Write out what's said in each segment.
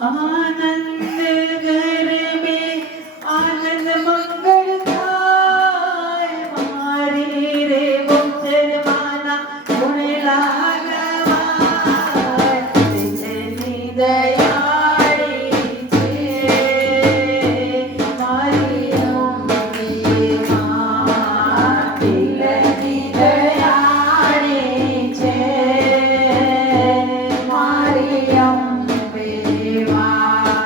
आनंद घर में आनंद मंगल थाय मारी रे बोचर माना गुण लागवाय तेजनी दयाળી છે મારી અંબે માં દિલની દયાળી છે મારી અંબે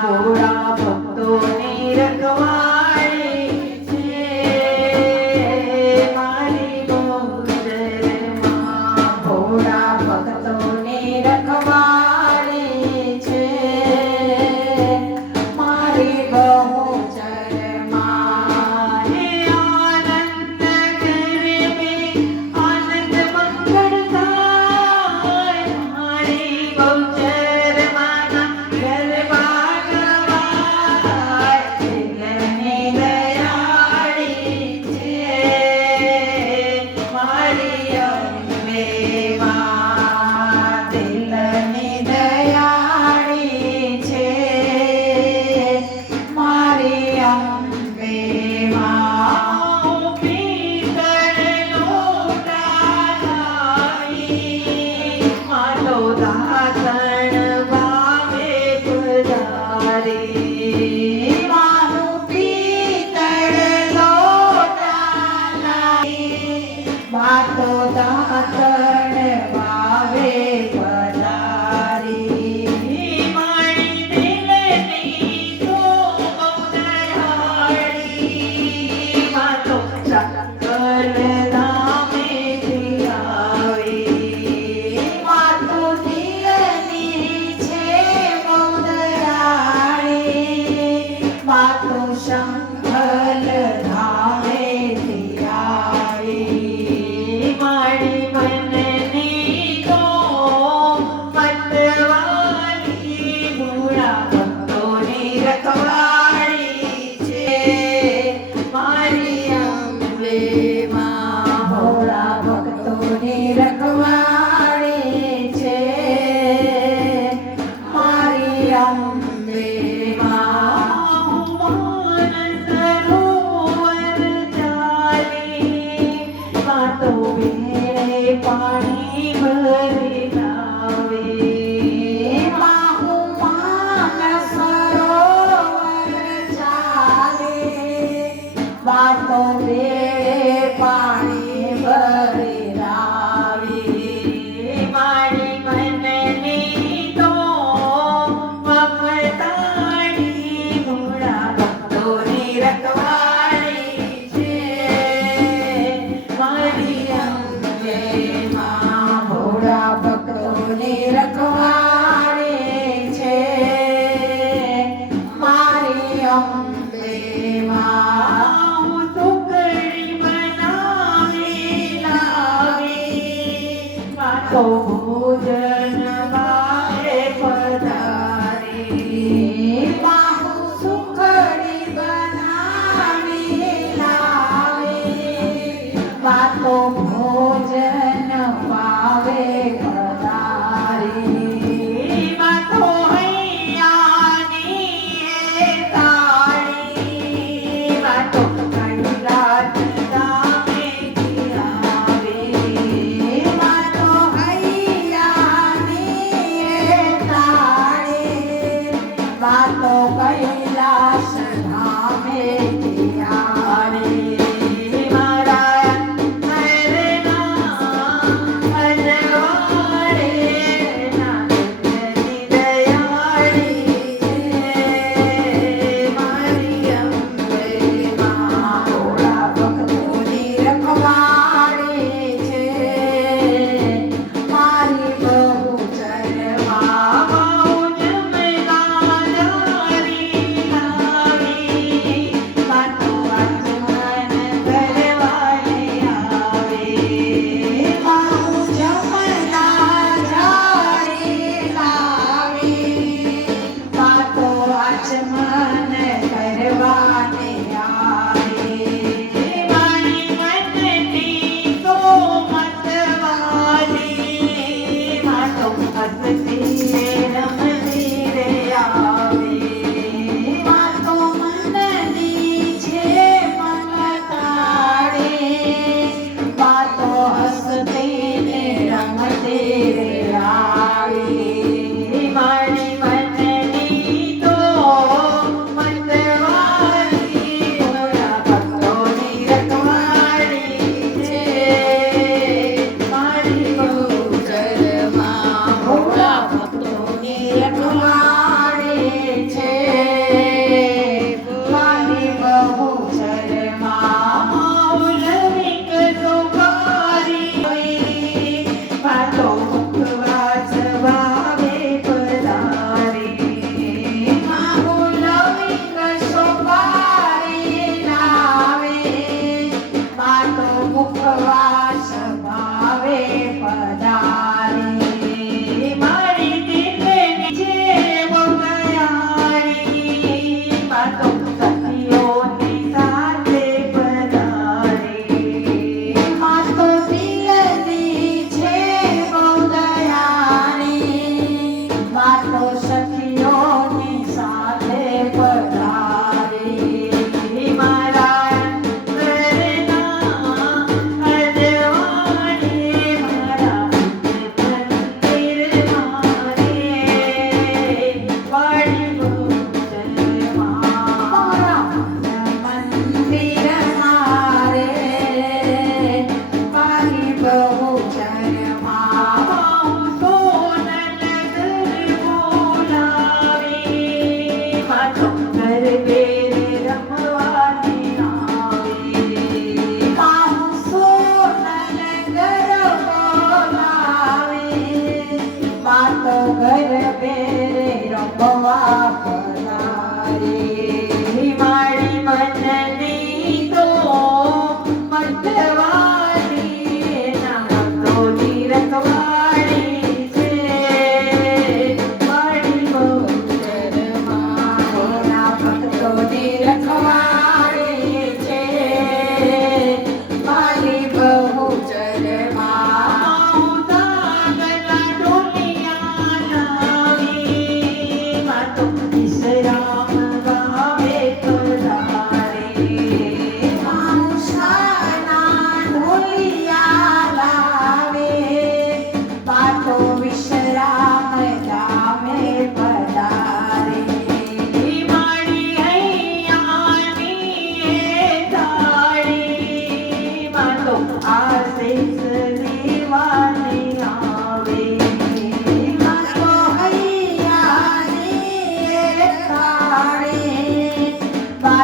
ભોળા ભક્તોની રખવાળી છે મારી બહુચરમાં ભોળા ભક્તોની રખવાળી છે મારી બહુચરમાં આનંદ કરે મેં આનંદ મંગળ થાય મારી બહુચરમાં ઘર વાતો દાતણ વાવે પધારી મારી દિલની તો દયાળી વાતો શંકર ધામેથી આવી વાતો દિલની છે બહુ દયાળી વાતો શંકર ધામેથી આવી મારી મનની તો મતવાલી ભોળા ભક્તોની રખવાળી છે મારી અંબે માં ભોળા ભક્તોની રખવાળી છે મારી અંબે માં સરોવર ચાલી વાતો પાણી ભરી લાવે બાહુ માન સરોવર ચાલે વાતો બે પાણી ભરી લાવે મારી મનની તો મમતાળી ભોળા ભક્તોની રખવાળી છે મારી અંબે ભોળા ભક્તોની રખવાળી છે મારી અંબે માં સુખડી બનાવી લાવી વાતો ભોજન વારે પધારી બાહુ સુખડી બનાવી લાવી વાતો ભોજન વાવે પધારી વાતો હૈયાની તાળી વાતો કૈલાસ ધામેથી આવી વાતો હૈયાની તાળી વાતો કૈલાસ ધામેથી આવી હસતી રમતી રે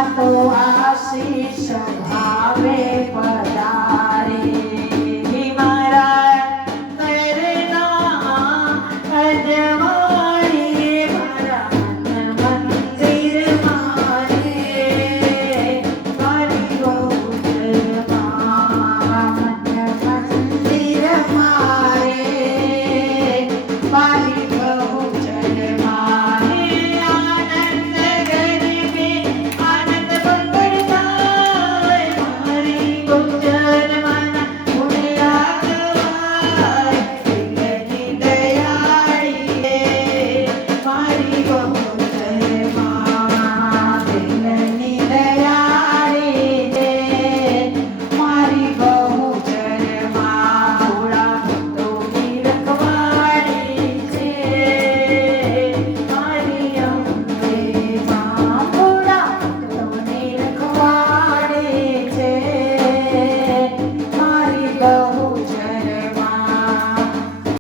તો આશીષ ભાવે પધારે મારા તરના અજવાળી મારા મંદિર મારે મારી ગોચરમાં મંદિર મારે મારી ગોચરમાં આનંદ ગરબે આનંદ મંગળ થાય મારી ગોચરમાં પુણ્યા ગવાય દિલની દયાળી મારી ગોચરમાં દિલની દયાળી મારી ગોચરમાં થોડા ભક્તોની રખવાળી છે મારી અંબે માં થોડા ભક્તોની રખવાળી છે મારી ગૌ